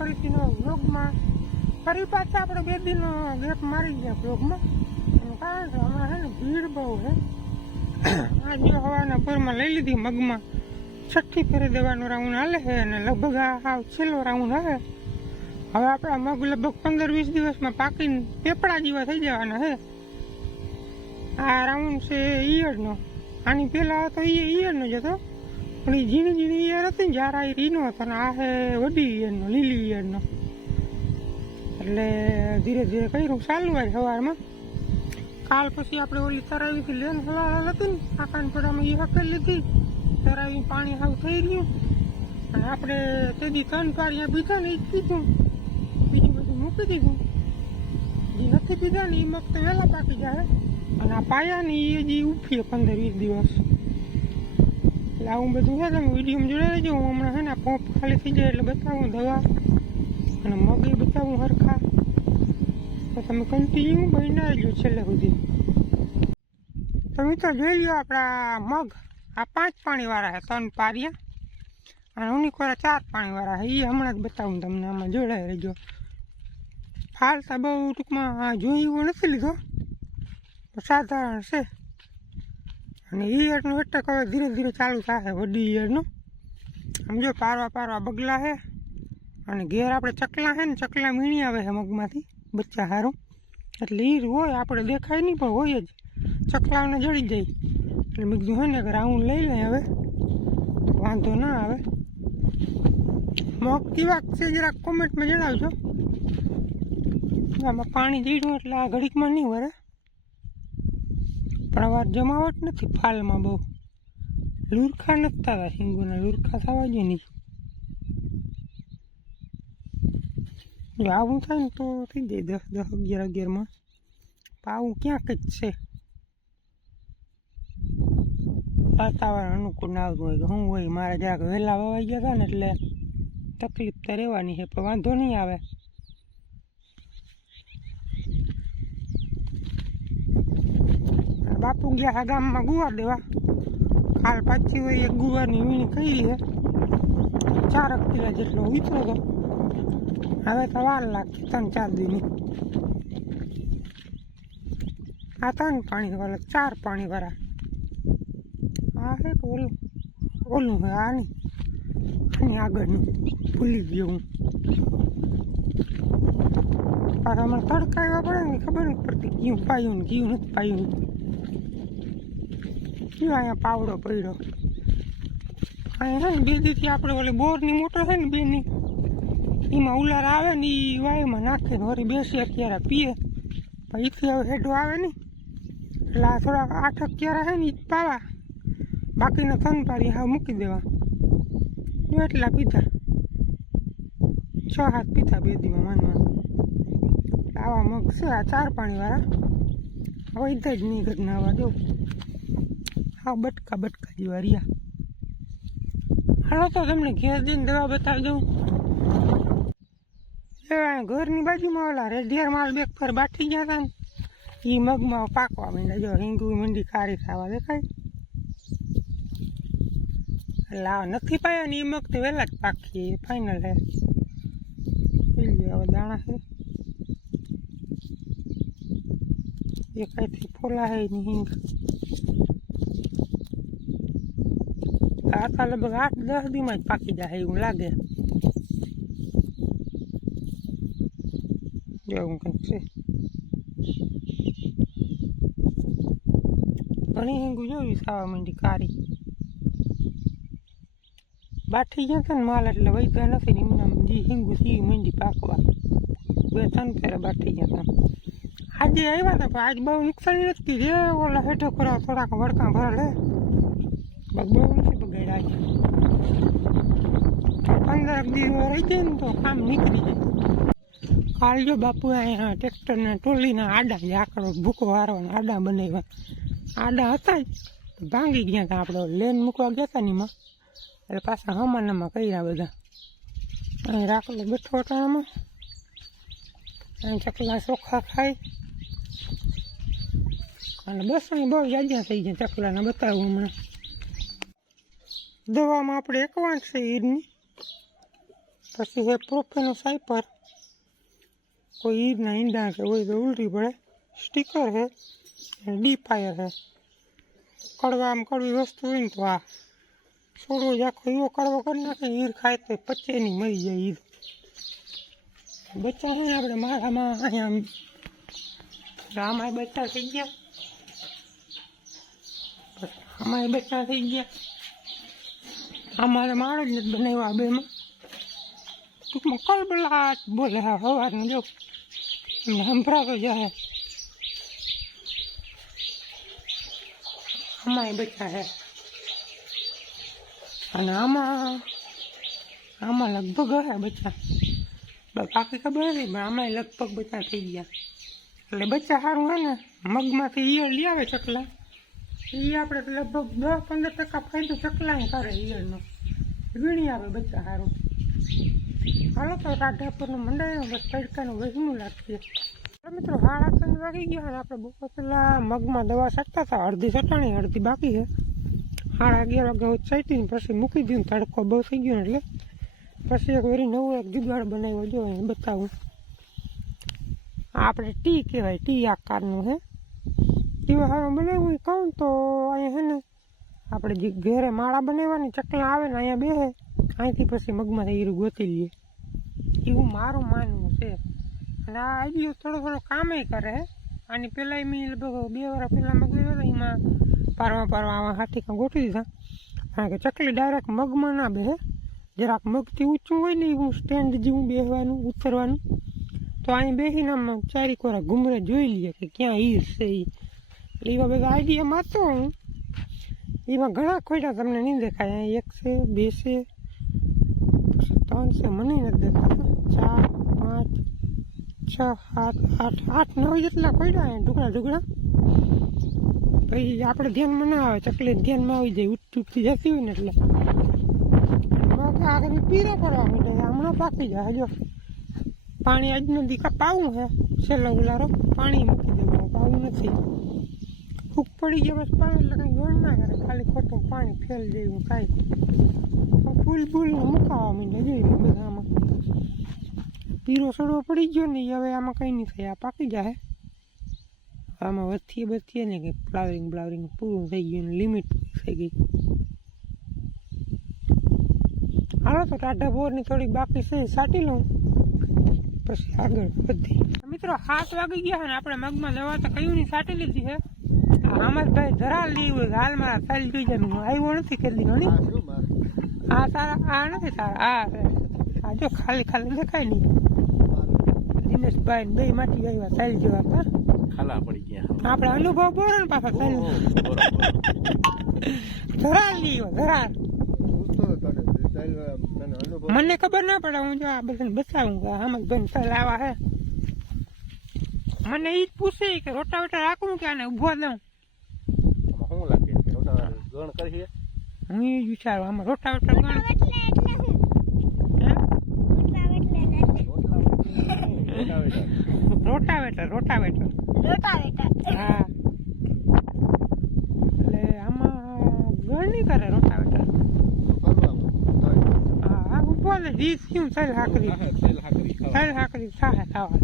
છે વ્લોગમાં ફરી પાછા આપણે બે દિનનો ગેપ મારી ગયા વ્લોગમાં. કારણ કે છે ને ભીડ બહુ છે. આજે હવાના પૂરમાં લઈ લીધી મગમાં. છઠ્ઠી ફેરી દેવાનો રાઉન્ડ હાલે છે અને લગભગ આ છેલ્લો રાઉન્ડ હશે હવે આપણા મગ લગભગ પંદર વીસ દિવસમાં પાકીને પેપડા જેવા થઈ જવાના છે. આ રાઉન્ડ છે ઈયળનો આની પહેલાં તો એ ઈયળનો જ હતો. પણ એ ઝીણી ઝીણી ઈયર હતી ને, જ્યારે એ રીનો હતો ને, આ હે વડી ઈયરનો લીલી ઈયરનો એટલે ધીરે ધીરે કર્યું. ચાલુ હોય સવારમાં કાલ પછી આપણે ઓલી તરાવીથી લેન હલાલ હતી ને કાકાને પડામાં એ હકેલ લીધી. તરાવી પાણી હાવ થઈ રહ્યું. અને આપણે તેદી ત્રણ પાળિયા પીધા ને એ પીધું. બીજું બધું મૂકી દીધું. જે નથી પીધા ને એ મગત વહેલા પાકી જાય. અને આ પાયા ને એ જે ઉફીએ પંદર વીસ દિવસ. એટલે આવું બધું છે તમે વિડીયોમાં જોડે રહેજો. હું હમણાં છે ને પંપ ખાલી થઈ જાય એટલે બતાવું દવા અને મગી બતાવું હરખા. તો તમે કન્ટિન્યુ બહીને રહેજો છેલ્લે સુધી. તમે તો જોઈ લ્યો આપણા મગ. આ પાંચ પાણીવાળા છે, ત્રણ પારિયા અને ઉનીકોરા ચાર પાણીવાળા છે. એ હમણાં જ બતાવું તમને, આમાં જોડાઈ રહેજો. ફાલતા બહુ ટૂંકમાં જોઈ એવો નથી લીધો. સાધારણ છે. અને ઈયળનું એટક હવે ધીરે ધીરે ચાલુ થશે વડી ઈયળનું આમ જો પારવા પારવા બગલા છે અને ઘેર આપણે ચકલા છે ને, ચકલા મીણી આવે છે મગમાંથી, બચ્ચા સારું એટલે ઈર હોય, આપણે દેખાય નહીં, પણ હોય જ. ચકલાઓને જડી જાય. એટલે મેં કીધું હોય ને, કે રાઉન્ડ લઈ લે હવે. વાંધો ના આવે. મગ કેવા છે, જરાક કોમેન્ટમાં જણાવજો. આમાં પાણી જઈડું એટલે આ ઘડીકમાં નહીં વરે. પણ અવાર જમાવટ નથી, ફાલમાં બહુ. લુરખા નથી હતા હિંગુના લુરખા થવા જોઈએ નહીં. જો આવું થાય ને તો થઈ જાય દસ દસ, અગિયાર, અગિયારમાં. પાવું ક્યાંક જ છે. વાતાવરણ અનુકૂળ ના આવતું હોય કે શું હોય, મારે જરાક વહેલા વવાઈ ગયા હતા ને એટલે તકલીફ તો રહેવાની છે, પણ વાંધો નહીં આવે. બાપુ ગયા ગામમાં ગુવા દેવા. કાલ પાછી હોય એક ગુવાની વીણી કરી છે ચારક કિલા જેટલો ઉતરો હતો હવે તો વાર લાગશે ત્રણ ચાર દીની. આ ત્રણ પાણી વાળા, ચાર પાણી વાળા. આ હે ઓલું? ઓલું હે આની? આની આગળનું. ભૂલી ગયો હું. પાછા મને તડકા એવા પડે ને ખબર નથી પડતી. કયું પાયું ને કયું નથી પાયું કયું અહીંયા પાવડો પડ્યો. અહીંયા બે દીથી આપણે ઓલી બોરની મોટર છે ને, બેની, એમાં ઉલાર આવે ને એ વાયમાં નાખે ને વળી બેસી અત્યારે પીએ. પછી હવે હેડો આવે ને, એટલે આ થોડા આઠ અગિયાર છે ને એ પાવા. બાકીના થન પાડી હા મૂકી દેવા. એટલા પીધા. છ હાથ પીધા બે દીમાં માનવા. આવા મગ છે, આ ચાર પાણીવાળા. હવે ઈધા જ નહીં ઘરના આવા જો. હા બટકા બટકા જેવા રહ્યા. હાલો તો તમને ઘેર જઈને દવા બતાવી દઉં. ઘરની બાજુમાં ઓલા રેડિયર માલ બેગ પર બાટી ગયા હતા ને એ મગમાં પાકવા માંડ્યા. જો હિંગુ મીંડી કારી થવા દેખાય. એટલે આ નથી પાયા ને એ મગ તો વહેલા જ પાકી ફાઇનલ હે. હવે દાણા છે. એ કાંઈથી ફોલા હે નહીં હિંગ આ તો લગભગ આઠ દસ દીમાં જ પાકી જાય એવું લાગે એવું કંઈક છે ઘણી હિંગુ જોયું સાવા માંડી કારી બાઠી ગયા હતા ને માલ એટલે વૈધા નથી ને એમના જે હિંગુ સી માંડી પાકવા બે ત્રણ ફેરે બાઠી ગયા હતા આજે આવ્યા હતા પણ આજ બહુ નુકસાની નથી રે ઓલા હેઠો કરો થોડાક વડકા ભરે બહુ નથી બગાડ્યા પંદર દિવસ રહી જાય ને તો કામ નીકળી જાય કાલ જો બાપુ અહીંયા ટ્રેક્ટરના ટોલીના આડા જે આકડો ભૂકો વારવાના આડા બનાવ્યા આડા હતા જ ભાંગી ગયા હતા આપણે લેન મૂકવા ગયા હતા ને એમાં એટલે પાછા હમાનામાં કર્યા બધા અહીં રાખલો બેઠો અટાણામાં અહીં ચકલા ચોખા ખાય અને બસણી બહુ જાજા થઈ જાય ચકલાને બતાવું હમણાં દવામાં આપણે એક વાંક છે ઈદની પછી હે પ્રોફેનો સાઈપર કોઈ ઈદના ઈંડા કે હોય તો ઉલટી પડે સ્ટીકર હે ડી ફાયર હે કડવા આમ કડવી વસ્તુ હોય ને તો આ છોડવો જ આખો એવો કડવો કરી નાખે ઈર ખાય તો પચે નહીં મરી જાય ઈર બચ્ચા છે ને આપણે મારામાં અહીંયા આમાં બચ્ચા થઈ ગયા આમાં બચ્ચા થઈ ગયા અમારે માણસ નથી બનાવ્યો બેમાં. ટૂંકમાં કલબલાટ બોલે હા સવારનું જો. એમને સંભળાતો જાય આમાંય બચ્ચા છે. અને આમાં આમાં લગભગ હે બચ્ચા. બાકી ખબર નથી પણ આમાં લગભગ બચ્ચા થઈ ગયા. એટલે બચ્ચા સારું હે ને, મગમાંથી ઈયળ લઈ આવે ચકલા. એ આપણે લગભગ દસ પંદર ટકા ફાયદો ચકલાય કરે ઈયળનો વીણી આવે બચ્ચા સારું હાલો તો રાઢા પરનું મંડાયું બસ તડકાનું વહેમું લાગશે મિત્રો સાડા ત્રણ વાગી ગયા. અને આપણે બપોર પેલા મગમાં દવા છાંટતા હતા. અડધી છટાણી અડધી બાકી છે. સાડા અગિયાર વાગે છાંટીને પછી મૂકી દીધું તડકો બહુ થઈ ગયો એટલે. પછી એક વરી નવું એક જુગાડ બનાવ્યો. જો બતાવું. આપણે ટી કહેવાય. ટી આકારનું હે. ટીવા સારું બનાવ્યું કહું તો અહીંયા છે ને આપણે ઘેરે માળા બનાવવાની, ચકલા આવે ને અહીંયા બેસે અહીંથી પછી મગમાં હીરું ગોતી લઈએ. એવું મારું માનવું છે. અને આ આઈડિયો થોડો થોડો કામે કરે હે. આની પહેલાં મેં લગભગ બે વાર પહેલાં મગાવ્યો એમાં પારવા પારવા આવા હાથી કાં ગોઠવી દીધા. કારણ કે ચકલી ડાયરેક્ટ મગમાં ના બેસે જરાક મગથી ઊંચું હોય ને એવું સ્ટેન્ડ જેવું બેસવાનું ઉતરવાનું. તો અહીં બેસીને આમ ચારી વાર ઘૂમરે જોઈ લઈએ કે ક્યાં ઈર છે એ એટલે એવા બધા આઈડિયા મારતો હું. એમાં ઘણા ખોટા તમને નહીં દેખાય. એક છે, બે છે ત્રણ છે, મને નથી દેખાતા. ચાર, પાંચ, છ, સાત, આઠ આઠ, નવ જેટલા ખોટા અહીંયા ટુકડા ટુકડા પછી આપણે ધ્યાનમાં ના આવે, ચકલી ધ્યાનમાં આવી જાય ઉઠ ઉઠતી જતી હોય ને એટલે. આગળ પીરા પડવા માંડે હમણાં પાકી જાય. હજો પાણી આજનો દીકા પાવું હે, છેલ્લો ગુલારો પાણી મૂકી દેવું પાવું નથી. ફૂક પડી ગયા બસ પાણી એટલે કંઈ ગણ ના કરે, ખાલી ખોટું પાણી ફેલ જેવું કાંઈ. ફૂલ ફૂલ મુકાવા માંડે જોઈએ બધામાં પીરો સડવો પડી ગયો ને હવે આમાં કંઈ નહીં થાય, આ પાકી જાય આમાં વધીએ વધીએ ને કંઈ ફ્લાવરિંગ બ્લાવરિંગ પૂરું થઈ ગયું ને લિમિટ થઈ ગઈ. હાલો તો ટાઢા બોરની થોડીક બાકી છે, સાટી લઉં. પછી આગળ વધી. મિત્રો સાત વાગી ગયા ને, આપણે મગમાં દવા તો કયું નહીં, સાટી લીધી છે ભાઈ જરા લીવ હાલમાં સારી જોઈ જાય હું આવ્યો નથી કરી નહીં આ સારા આ નથી સારા આ આ જો ખાલી ખાલી દેખાય નહીં દિનેશભાઈ ને બે માટી આવ્યા સારી જેવા પર. ખાલા પડી ગયા. આપણે અનુભવ બોલો ને પાછા સારી. જરા લીવ જરા. મને ખબર ના પડે હું જો આ બધાને બતાવું કે આમાં બેન સર આવા. હે મને ઈ જ પૂછે કે રોટાવેટર રાખું કે આને ઊભો દઉં? ગણ કરીએ હું એ વિચારું આમાં રોટાવેટર ગણ? રોટાવેટર રોટાવેટર રોટાવેટર હા? એટલે. આમાં ગણ કરે રોટાવેટર હા હા ઊભો ને રીત શું ચાલ હાકરી? હાકરી થાય ખાવા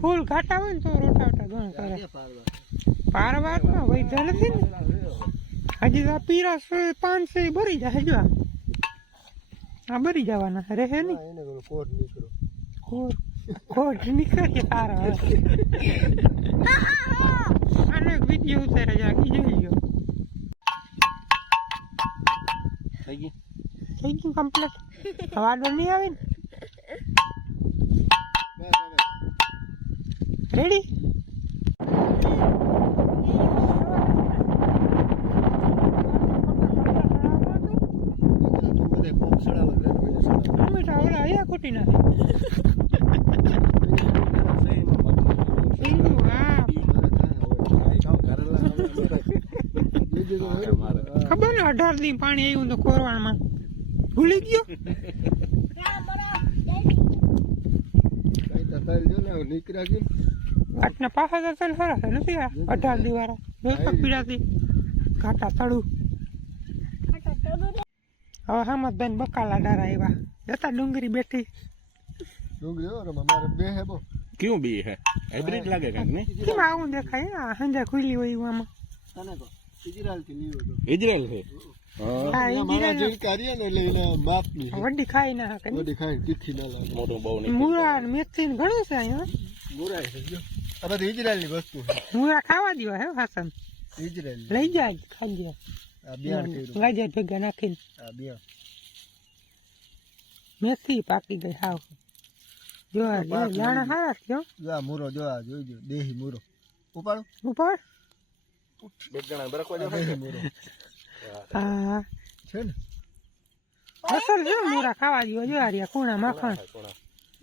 ફૂલ ઘાટા હોય ને તો રોટાવેટર ગણ કરે. પારવારમાં વૈધા નથી ને. હજી તો આ પીરા સો પાંચ સે ભરી જાય જો આ. આ ભરી જવાના રહે નહીં? કોટ કોટ નીકળી સારા અને વીડિયો ઉતારે જા ઈ જોઈ લ્યો. થઈ ગયું? થઈ ગયું કમ્પ્લીટ વાડો નહીં આવે ને? રેડી કૂટી નાખે ખબર ને અઢાર દી પાણી આવ્યું તો કોરવાણમાં. ભૂલી ગયો? આટના પાછા તો તલ ખરા છે નથી આ અઢાર દી વાળા. પીડાતી ઘાટા તળું. હવે હામત બેન બકાલા ડારા આવ્યા જતા ડુંગરી બેઠી. ડુંગળી ઓર મારે બે હે બો. ક્યું બી હે? હાઇબ્રિડ લાગે કાંઈક ને કેમ આવું દેખાય આ હંજા ખુલ્લી હોય એવું આમાં. તને કહો ઇજરાલથી લીધો તો ઇઝરાયલ હા? રહ્યા ને. વડી ખાઈ ના તીખી ના લાગે. મોટું બહુ નહીં ને મેથી ને ઘણું છે અહીંયા મુરાય છે જો. આ બધી ઇજરાયલની વસ્તુ છે. મૂળા ખાવા દીવા હે હાસન ઇજરાયલ લઈ જાય ખાઈ આ બિયાર ભેગા નાખીને. આ મેથી પાકી ગઈ હાવ. જો આ જો દાણા હારા થયો જો મૂરો જો આ જોઈજો દેહી મૂરો. ઉપાડો. ઉપર બે જણા બરકવા આ મૂરો. હા. છે ને? અસલ છે મૂળા ખાવા જો આ રહ્યા કુણા માખણ.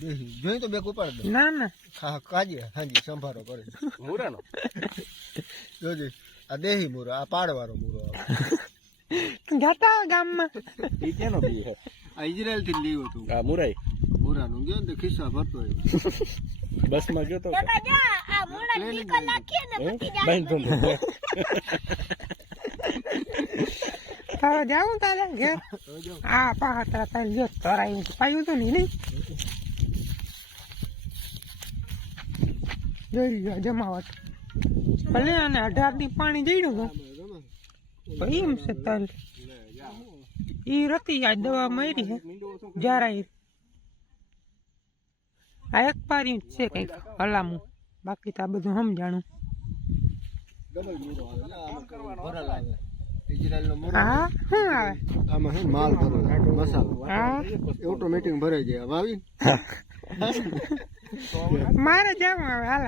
દેહી. જોઈ તો બે ઉપાડ દે. ના ના. ખા કાજે હાજી સંભારો કરે. મુરાનો? જોજે આ દેહી મૂરો આ પાડવાળો મૂરો ગાતા ગામમાં. ઈ કેનો બી હે આ ઇઝરાયલથી લીધું હતું. આ મુરાઈ. મૂરાનું ગયો ને ખિસ્સા ભરતો હોય બસમાં ગયો તો? જાઉં હે? તારે ઘેર? આ પાહતરા તારે જો તરાયું પાયું તો નહીં નહીં જોઈ લ્યો જમાવટ. ભલે અને અઢાર પાણી જઈ તો તો એમ છે તાર. ઈ રતી આ દવા મારી હે. જરાય આ એક પારી છે કંઈક હલામું. બાકી તો આ બધું સમજાણું. જાણું હા શું આવે? આમાં હે માલ ભરેલો મસાલો. હા. ઓટોમેટિક ભરાઈ જાય. વાવી મારે જાવું આવે હાલ.